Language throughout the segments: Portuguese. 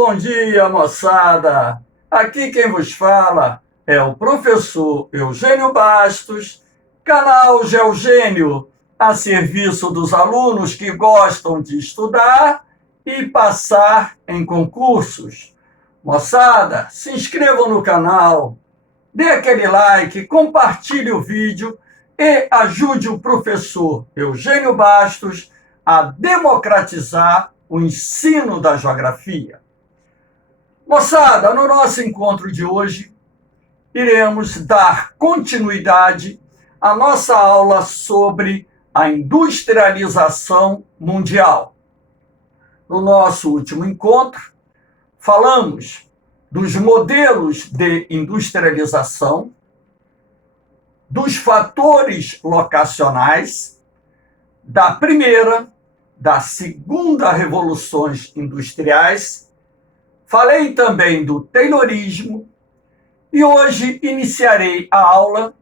Bom dia, moçada! Aqui quem vos fala é o professor Eugênio Bastos, canal Geogênio, a serviço dos alunos que gostam de estudar e passar em concursos. Moçada, se inscrevam no canal, dê aquele like, compartilhe o vídeo e ajude o professor Eugênio Bastos a democratizar o ensino da geografia. Moçada, no nosso encontro de hoje, iremos dar continuidade à nossa aula sobre a industrialização mundial. No nosso último encontro, falamos dos modelos de industrialização, dos fatores locacionais, da primeira, da segunda revoluções industriais. Falei também do Taylorismo e hoje iniciarei a aula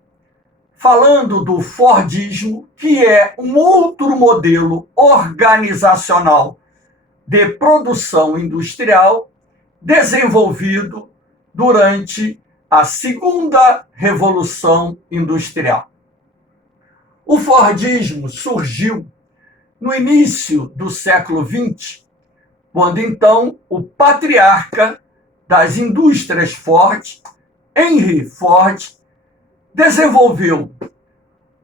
falando do Fordismo, que é um outro modelo organizacional de produção industrial desenvolvido durante a segunda Revolução Industrial. O Fordismo surgiu no início do século XX, quando então o patriarca das indústrias Ford, Henry Ford, desenvolveu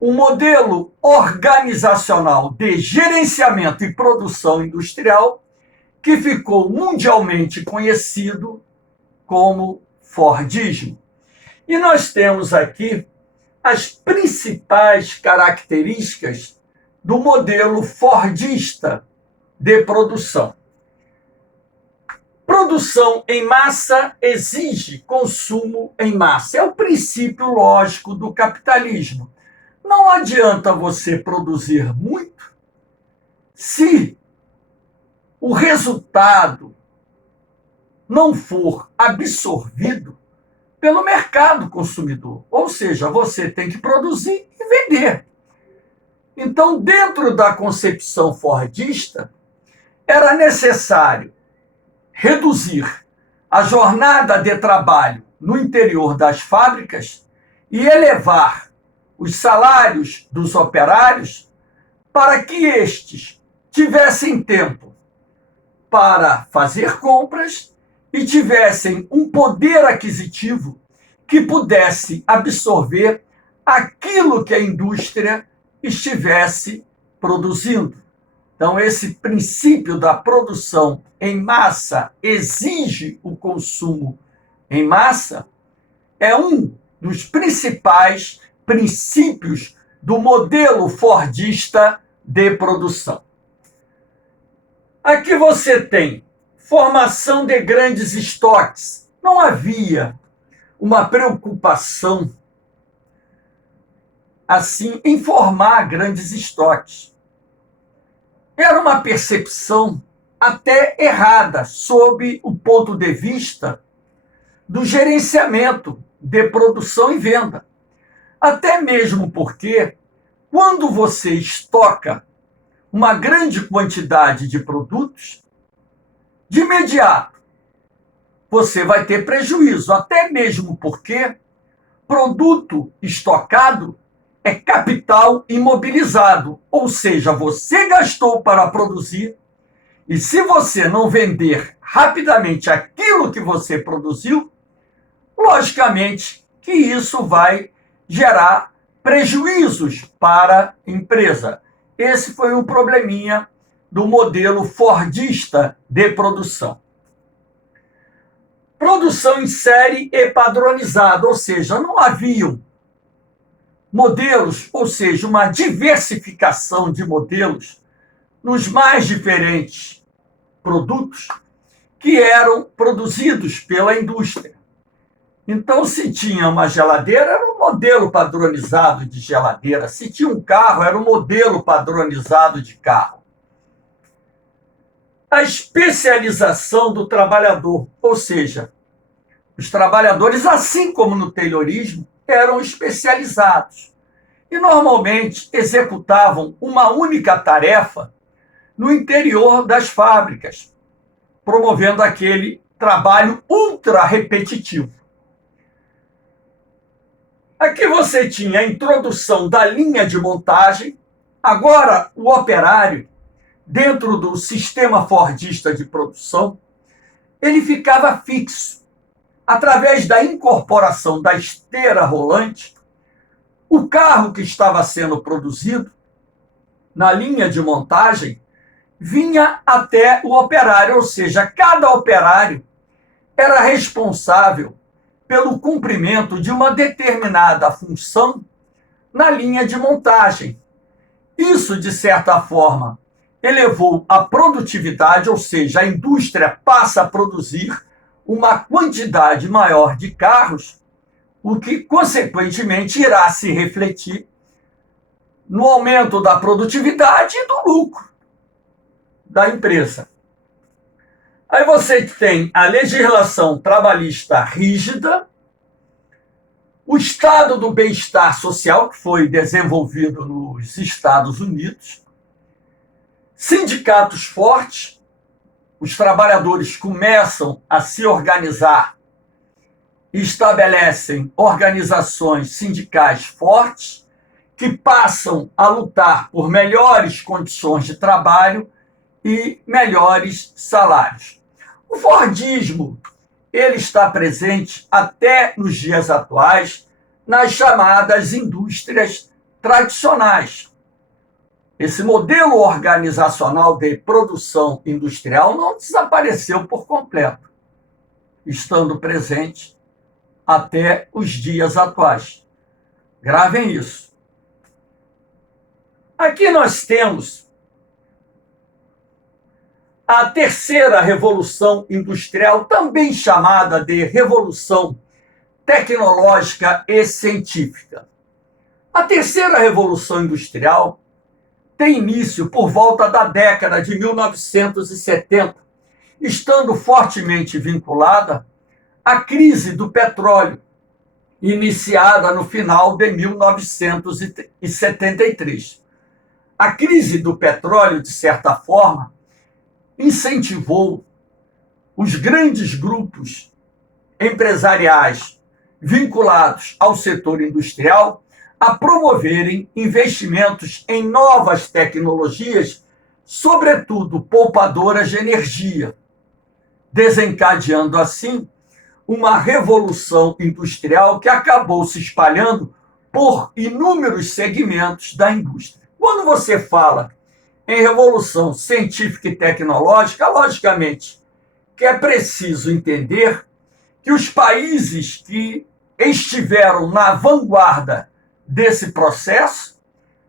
um modelo organizacional de gerenciamento e produção industrial que ficou mundialmente conhecido como Fordismo. E nós temos aqui as principais características do modelo fordista de produção. Produção em massa exige consumo em massa. É o princípio lógico do capitalismo. Não adianta você produzir muito se o resultado não for absorvido pelo mercado consumidor. Ou seja, você tem que produzir e vender. Então, dentro da concepção fordista, era necessário reduzir a jornada de trabalho no interior das fábricas e elevar os salários dos operários para que estes tivessem tempo para fazer compras e tivessem um poder aquisitivo que pudesse absorver aquilo que a indústria estivesse produzindo. Então, esse princípio da produção em massa exige o consumo em massa é um dos principais princípios do modelo fordista de produção. Aqui você tem formação de grandes estoques. Não havia uma preocupação assim em formar grandes estoques. Era uma percepção até errada sob o ponto de vista do gerenciamento de produção e venda. Até mesmo porque, quando você estoca uma grande quantidade de produtos, de imediato você vai ter prejuízo, até mesmo porque produto estocado é capital imobilizado, ou seja, você gastou para produzir e se você não vender rapidamente aquilo que você produziu, logicamente que isso vai gerar prejuízos para a empresa. Esse foi um probleminha do modelo fordista de produção. Produção em série e padronizada, ou seja, não haviam modelos, ou seja, uma diversificação de modelos nos mais diferentes produtos que eram produzidos pela indústria. Então, se tinha uma geladeira, era um modelo padronizado de geladeira. Se tinha um carro, era um modelo padronizado de carro. A especialização do trabalhador, ou seja, os trabalhadores, assim como no Taylorismo, eram especializados e normalmente executavam uma única tarefa no interior das fábricas. promovendo aquele trabalho ultra repetitivo. Aqui você tinha a introdução da linha de montagem. Agora, o operário, dentro do sistema fordista de produção, ele ficava fixo. Através da incorporação da esteira rolante, o carro que estava sendo produzido na linha de montagem vinha até o operário, ou seja, cada operário era responsável pelo cumprimento de uma determinada função na linha de montagem. Isso, de certa forma, elevou a produtividade, ou seja, a indústria passa a produzir uma quantidade maior de carros, o que, consequentemente, irá se refletir no aumento da produtividade e do lucro da empresa. Aí você tem a legislação trabalhista rígida, o estado do bem-estar social, que foi desenvolvido nos Estados Unidos, sindicatos fortes, os trabalhadores começam a se organizar e estabelecem organizações sindicais fortes que passam a lutar por melhores condições de trabalho e melhores salários. O Fordismo, ele está presente até nos dias atuais nas chamadas indústrias tradicionais. Esse modelo organizacional de produção industrial não desapareceu por completo, estando presente até os dias atuais. Gravem isso. Aqui nós temos a terceira revolução industrial, também chamada de revolução tecnológica e científica. A terceira revolução industrial tem início por volta da década de 1970, estando fortemente vinculada à crise do petróleo, iniciada no final de 1973. A crise do petróleo, de certa forma, incentivou os grandes grupos empresariais vinculados ao setor industrial a promoverem investimentos em novas tecnologias, sobretudo poupadoras de energia, desencadeando assim uma revolução industrial que acabou se espalhando por inúmeros segmentos da indústria. Quando você fala em revolução científica e tecnológica, logicamente que é preciso entender que os países que estiveram na vanguarda desse processo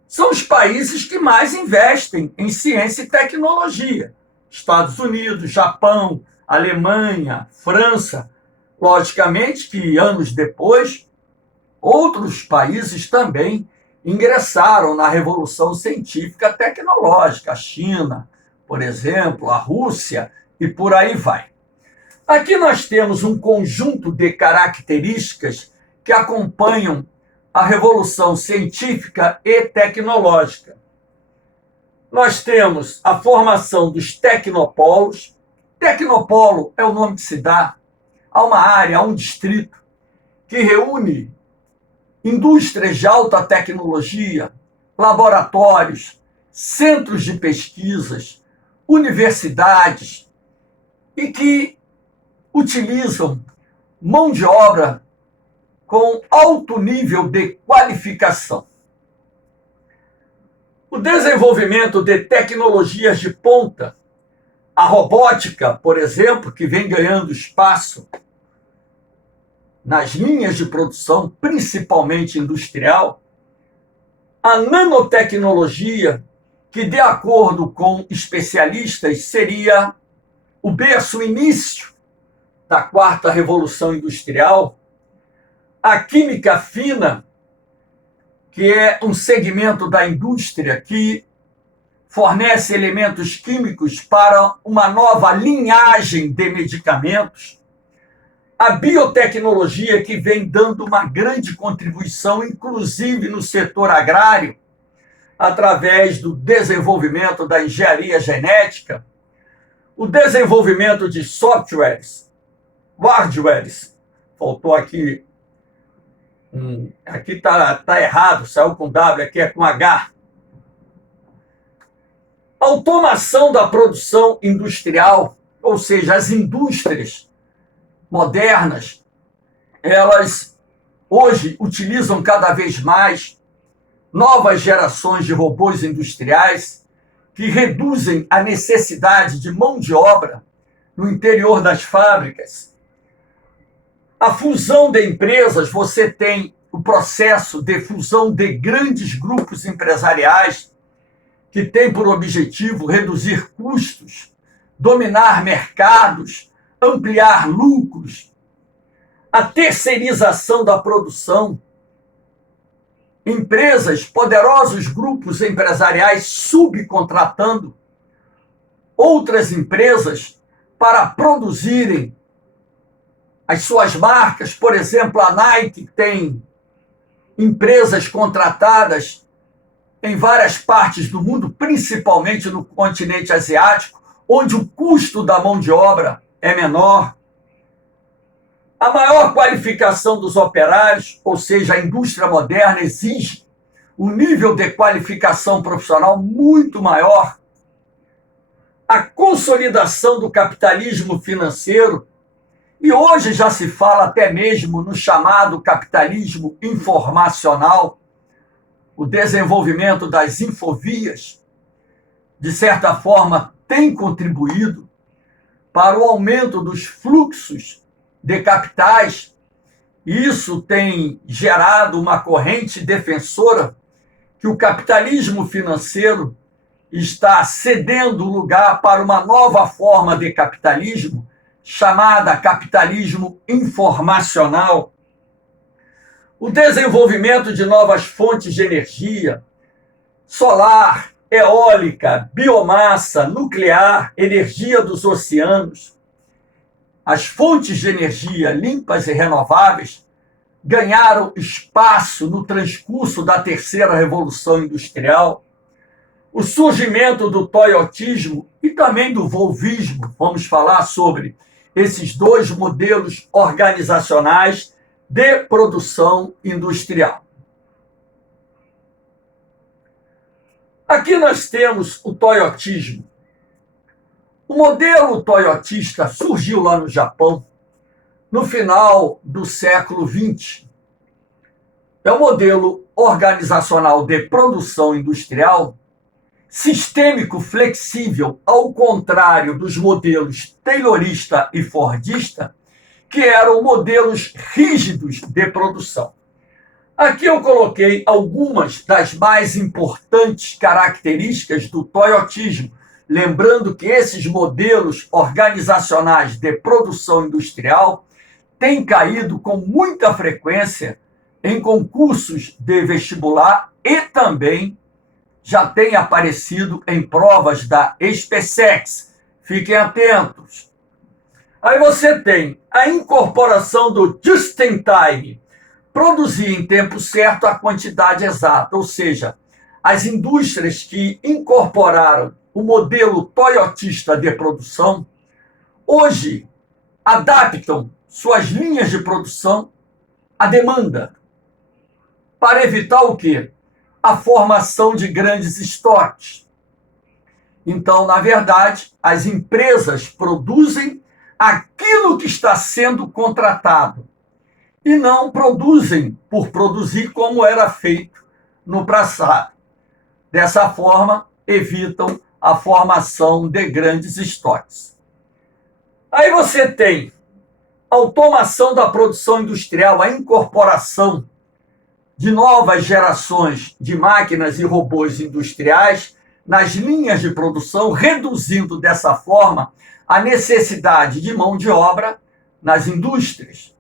são os países que mais investem em ciência e tecnologia. Estados Unidos, Japão, Alemanha, França. Logicamente que, anos depois, outros países também ingressaram na revolução científica e tecnológica. A China, por exemplo, a Rússia e por aí vai. Aqui nós temos um conjunto de características que acompanham a revolução científica e tecnológica. Nós temos a formação dos tecnopolos. Tecnopolo é o nome que se dá a uma área, a um distrito, que reúne indústrias de alta tecnologia, laboratórios, centros de pesquisas, universidades, e que utilizam mão de obra com alto nível de qualificação. O desenvolvimento de tecnologias de ponta, a robótica, por exemplo, que vem ganhando espaço nas linhas de produção, principalmente industrial, a nanotecnologia, que, de acordo com especialistas, seria o berço, o início da quarta revolução industrial, a química fina, que é um segmento da indústria que fornece elementos químicos para uma nova linhagem de medicamentos, a biotecnologia, que vem dando uma grande contribuição, inclusive no setor agrário, através do desenvolvimento da engenharia genética, o desenvolvimento de softwares, hardwares, faltou aqui, aqui tá errado, saiu com W, aqui é com H. Automação da produção industrial, ou seja, as indústrias modernas, elas hoje utilizam cada vez mais novas gerações de robôs industriais que reduzem a necessidade de mão de obra no interior das fábricas. A fusão de empresas, você tem o processo de fusão de grandes grupos empresariais que tem por objetivo reduzir custos, dominar mercados, ampliar lucros. A terceirização da produção. Empresas, poderosos grupos empresariais subcontratando outras empresas para produzirem as suas marcas. Por exemplo, a Nike tem empresas contratadas em várias partes do mundo, principalmente no continente asiático, onde o custo da mão de obra é menor. A maior qualificação dos operários, ou seja, a indústria moderna exige um nível de qualificação profissional muito maior. A consolidação do capitalismo financeiro, e hoje já se fala até mesmo no chamado capitalismo informacional, o desenvolvimento das infovias, de certa forma, tem contribuído para o aumento dos fluxos de capitais. Isso tem gerado uma corrente defensora que o capitalismo financeiro está cedendo lugar para uma nova forma de capitalismo, chamada capitalismo informacional. O desenvolvimento de novas fontes de energia, solar, eólica, biomassa, nuclear, energia dos oceanos. As fontes de energia limpas e renováveis ganharam espaço no transcurso da terceira revolução industrial. O surgimento do toyotismo e também do volvismo, vamos falar sobre esses dois modelos organizacionais de produção industrial. Aqui nós temos o toyotismo. O modelo toyotista surgiu lá no Japão no final do século XX. É um modelo organizacional de produção industrial sistêmico flexível, ao contrário dos modelos taylorista e fordista, que eram modelos rígidos de produção. Aqui eu coloquei algumas das mais importantes características do toyotismo, lembrando que esses modelos organizacionais de produção industrial têm caído com muita frequência em concursos de vestibular e também já tem aparecido em provas da SpaceX. Fiquem atentos. Aí você tem a incorporação do just-in-time, produzir em tempo certo a quantidade exata, ou seja, as indústrias que incorporaram o modelo toyotista de produção, hoje adaptam suas linhas de produção à demanda, para evitar o quê? A formação de grandes estoques. Então, na verdade, as empresas produzem aquilo que está sendo contratado e não produzem por produzir como era feito no passado. Dessa forma, evitam a formação de grandes estoques. Aí você tem a automação da produção industrial, a incorporação de novas gerações de máquinas e robôs industriais nas linhas de produção, reduzindo dessa forma a necessidade de mão de obra nas indústrias.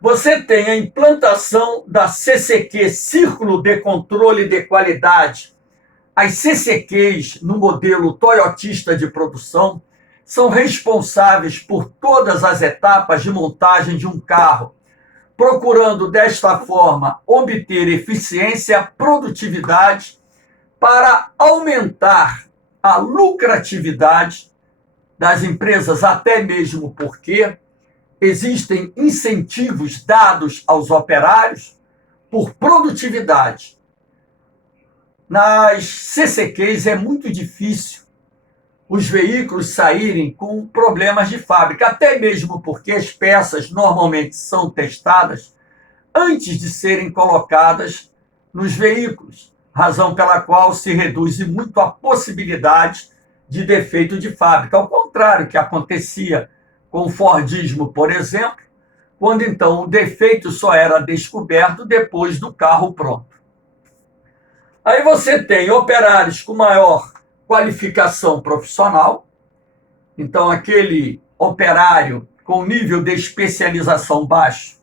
Você tem a implantação da CCQ, Círculo de Controle de Qualidade. As CCQs, no modelo toyotista de produção, são responsáveis por todas as etapas de montagem de um carro, procurando desta forma obter eficiência, produtividade, para aumentar a lucratividade das empresas, até mesmo porque existem incentivos dados aos operários por produtividade. Nas CCQs é muito difícil os veículos saírem com problemas de fábrica, até mesmo porque as peças normalmente são testadas antes de serem colocadas nos veículos, razão pela qual se reduz muito a possibilidade de defeito de fábrica, ao contrário que acontecia com o Fordismo, por exemplo, quando então o defeito só era descoberto depois do carro pronto. Aí você tem operários com maior qualificação profissional, então aquele operário com nível de especialização baixo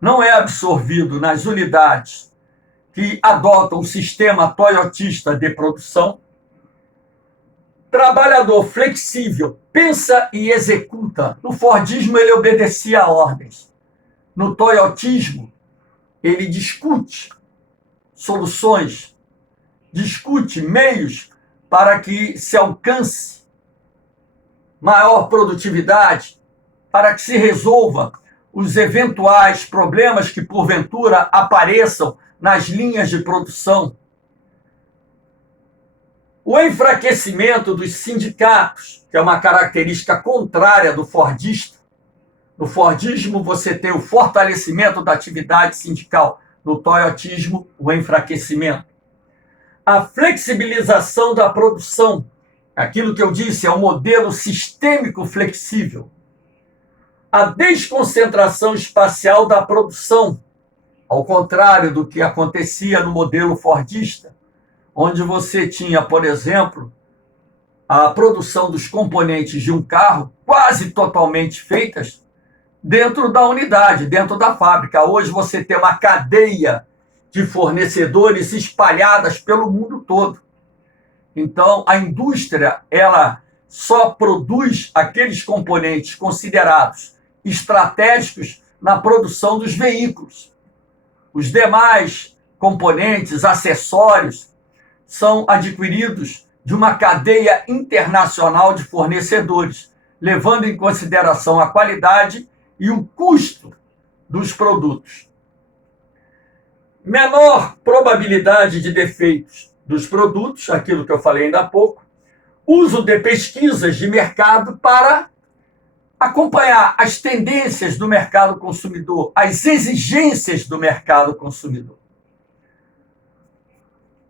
não é absorvido nas unidades que adotam o sistema toyotista de produção. Trabalhador flexível, pensa e executa. No Fordismo ele obedecia a ordens. No toyotismo ele discute soluções, discute meios para que se alcance maior produtividade, para que se resolva os eventuais problemas que porventura apareçam nas linhas de produção. O enfraquecimento dos sindicatos, que é uma característica contrária do fordista. No Fordismo você tem o fortalecimento da atividade sindical, no toyotismo o enfraquecimento. A flexibilização da produção, aquilo que eu disse, é um modelo sistêmico flexível. A desconcentração espacial da produção, ao contrário do que acontecia no modelo fordista, onde você tinha, por exemplo, a produção dos componentes de um carro quase totalmente feitas dentro da unidade, dentro da fábrica. Hoje você tem uma cadeia de fornecedores espalhadas pelo mundo todo. Então, a indústria, ela só produz aqueles componentes considerados estratégicos na produção dos veículos. Os demais componentes, acessórios, são adquiridos de uma cadeia internacional de fornecedores, levando em consideração a qualidade e o custo dos produtos. Menor probabilidade de defeitos dos produtos, aquilo que eu falei ainda há pouco, uso de pesquisas de mercado para acompanhar as tendências do mercado consumidor, as exigências do mercado consumidor.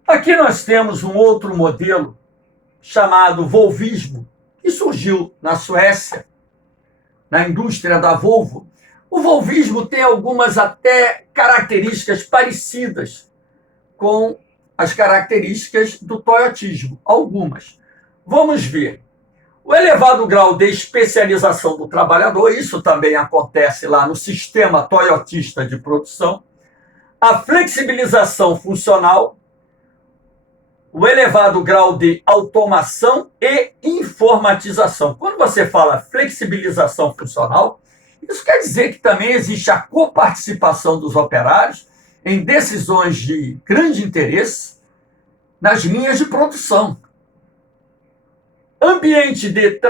Aqui nós temos um outro modelo chamado volvismo, que surgiu na Suécia, na indústria da Volvo. O volvismo tem algumas até características parecidas com as características do toyotismo, algumas. Vamos ver. O elevado grau de especialização do trabalhador, isso também acontece lá no sistema toyotista de produção. A flexibilização funcional, o elevado grau de automação e informatização. Quando você fala flexibilização funcional, isso quer dizer que também existe a coparticipação dos operários em decisões de grande interesse nas linhas de produção. Ambiente de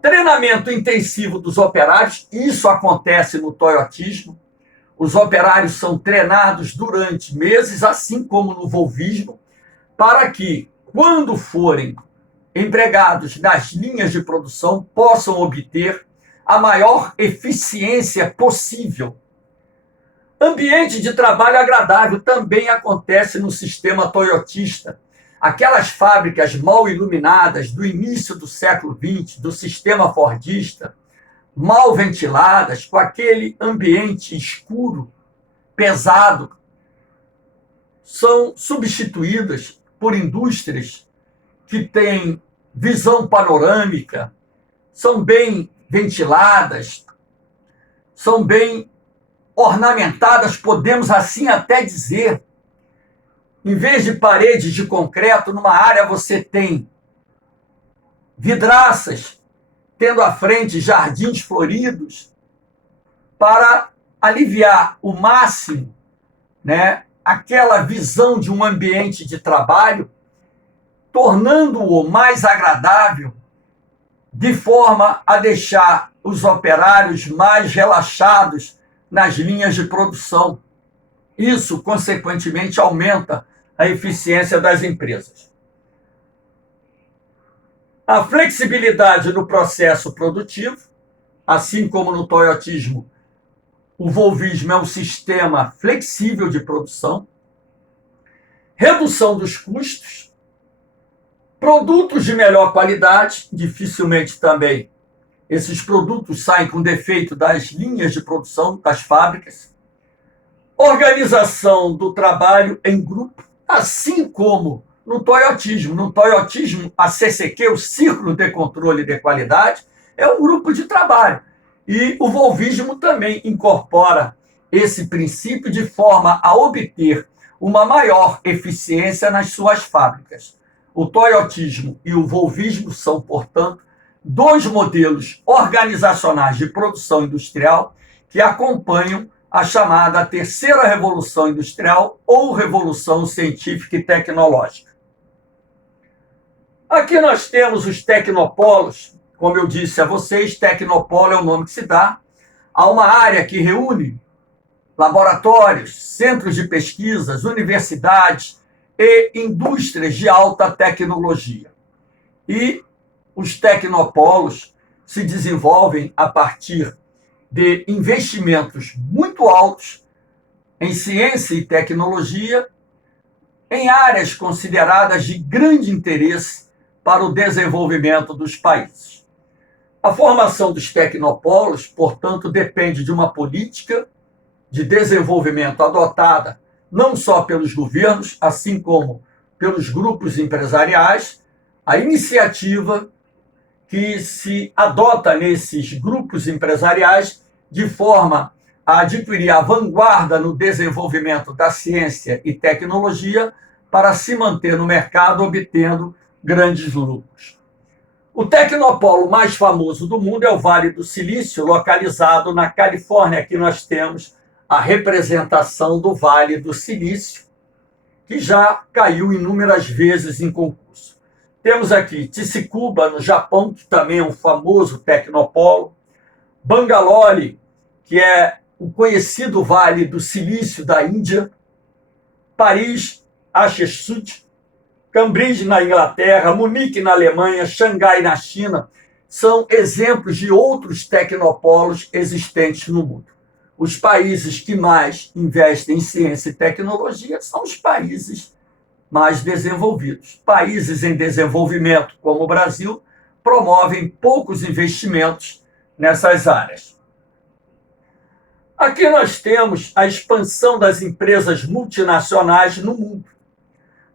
treinamento intensivo dos operários, isso acontece no toyotismo. Os operários são treinados durante meses, assim como no volvismo, para que, quando forem empregados nas linhas de produção, possam obter a maior eficiência possível. Ambiente de trabalho agradável também acontece no sistema toyotista. Aquelas fábricas mal iluminadas do início do século XX, do sistema fordista, mal ventiladas, com aquele ambiente escuro, pesado, são substituídas por indústrias que têm visão panorâmica, são bem ventiladas, são bem ornamentadas, podemos assim até dizer. Em vez de paredes de concreto, numa área você tem vidraças, tendo à frente jardins floridos, para aliviar o máximo, aquela visão de um ambiente de trabalho, tornando-o mais agradável, de forma a deixar os operários mais relaxados nas linhas de produção. Isso, consequentemente, aumenta a eficiência das empresas. A flexibilidade no processo produtivo, assim como no toyotismo, o volvismo é um sistema flexível de produção. Redução dos custos, produtos de melhor qualidade, dificilmente também esses produtos saem com defeito das linhas de produção, das fábricas. Organização do trabalho em grupo, assim como no toyotismo. No toyotismo, a CCQ, o Círculo de Controle de Qualidade, é um grupo de trabalho. E o volvismo também incorpora esse princípio de forma a obter uma maior eficiência nas suas fábricas. O toyotismo e o volvismo são, portanto, dois modelos organizacionais de produção industrial que acompanham a chamada terceira revolução industrial ou revolução científica e tecnológica. Aqui nós temos os tecnopolos. Como eu disse a vocês, tecnopolo é o nome que se dá a uma área que reúne laboratórios, centros de pesquisas, universidades e indústrias de alta tecnologia. E os tecnopolos se desenvolvem a partir de investimentos muito altos em ciência e tecnologia, em áreas consideradas de grande interesse para o desenvolvimento dos países. A formação dos tecnopolos, portanto, depende de uma política de desenvolvimento adotada não só pelos governos, assim como pelos grupos empresariais. A iniciativa que se adota nesses grupos empresariais de forma a adquirir a vanguarda no desenvolvimento da ciência e tecnologia para se manter no mercado obtendo grandes lucros. O tecnopolo mais famoso do mundo é o Vale do Silício, localizado na Califórnia. Aqui nós temos a representação do Vale do Silício, que já caiu inúmeras vezes em concurso. Temos aqui Tsukuba, no Japão, que também é um famoso tecnopolo. Bangalore, que é o conhecido Vale do Silício da Índia. Paris, Achesuti. Cambridge, na Inglaterra, Munique, na Alemanha, Xangai, na China, são exemplos de outros tecnopolos existentes no mundo. Os países que mais investem em ciência e tecnologia são os países mais desenvolvidos. Países em desenvolvimento, como o Brasil, promovem poucos investimentos nessas áreas. Aqui nós temos a expansão das empresas multinacionais no mundo.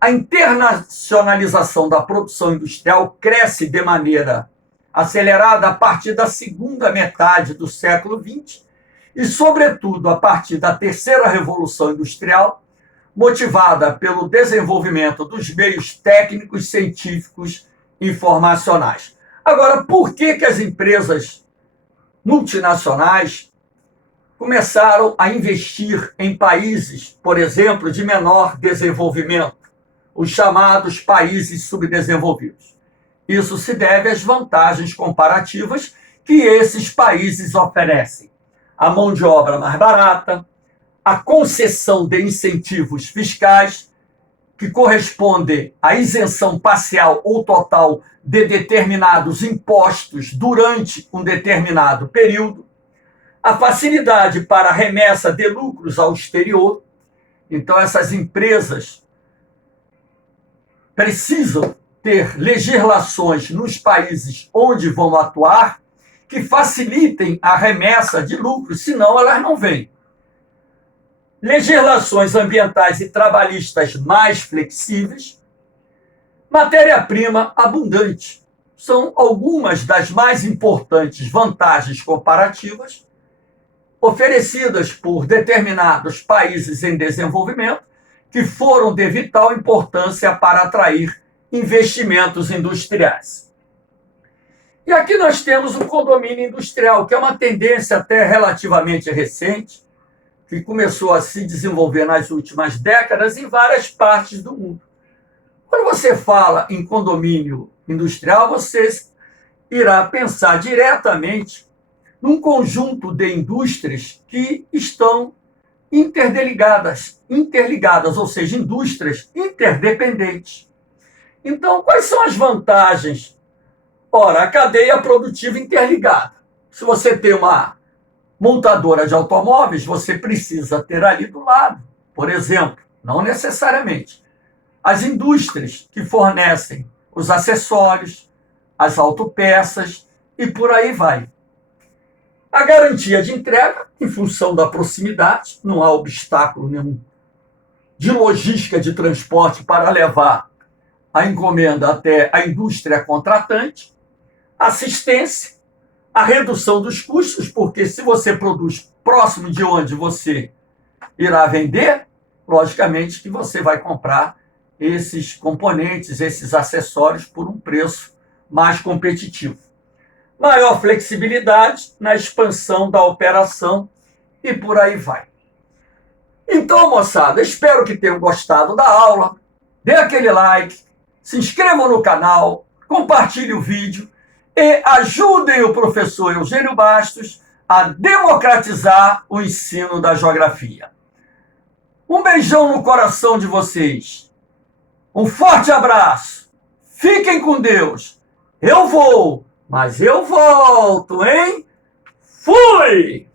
A internacionalização da produção industrial cresce de maneira acelerada a partir da segunda metade do século XX e, sobretudo, a partir da terceira revolução industrial, motivada pelo desenvolvimento dos meios técnicos, científicos e informacionais. Agora, por que as empresas multinacionais começaram a investir em países, por exemplo, de menor desenvolvimento? Os chamados países subdesenvolvidos. Isso se deve às vantagens comparativas que esses países oferecem. A mão de obra mais barata, a concessão de incentivos fiscais, que corresponde à isenção parcial ou total de determinados impostos durante um determinado período, a facilidade para a remessa de lucros ao exterior. Então, essas empresas precisam ter legislações nos países onde vão atuar que facilitem a remessa de lucros, senão elas não vêm. Legislações ambientais e trabalhistas mais flexíveis, matéria-prima abundante. São algumas das mais importantes vantagens comparativas oferecidas por determinados países em desenvolvimento que foram de vital importância para atrair investimentos industriais. E aqui nós temos o condomínio industrial, que é uma tendência até relativamente recente, que começou a se desenvolver nas últimas décadas em várias partes do mundo. Quando você fala em condomínio industrial, você irá pensar diretamente num conjunto de indústrias que estão interligadas, ou seja, indústrias interdependentes. Então, quais são as vantagens? Ora, a cadeia produtiva interligada. Se você tem uma montadora de automóveis, você precisa ter ali do lado, por exemplo, não necessariamente, as indústrias que fornecem os acessórios, as autopeças e por aí vai. A garantia de entrega, em função da proximidade, não há obstáculo nenhum de logística de transporte para levar a encomenda até a indústria contratante, assistência, a redução dos custos, porque se você produz próximo de onde você irá vender, logicamente que você vai comprar esses componentes, esses acessórios por um preço mais competitivo. Maior flexibilidade na expansão da operação e por aí vai. Então, moçada, espero que tenham gostado da aula. Dê aquele like, se inscrevam no canal, compartilhe o vídeo e ajudem o professor Eugênio Bastos a democratizar o ensino da geografia. Um beijão no coração de vocês. Um forte abraço. Fiquem com Deus. Eu vou, mas eu volto, hein? Fui!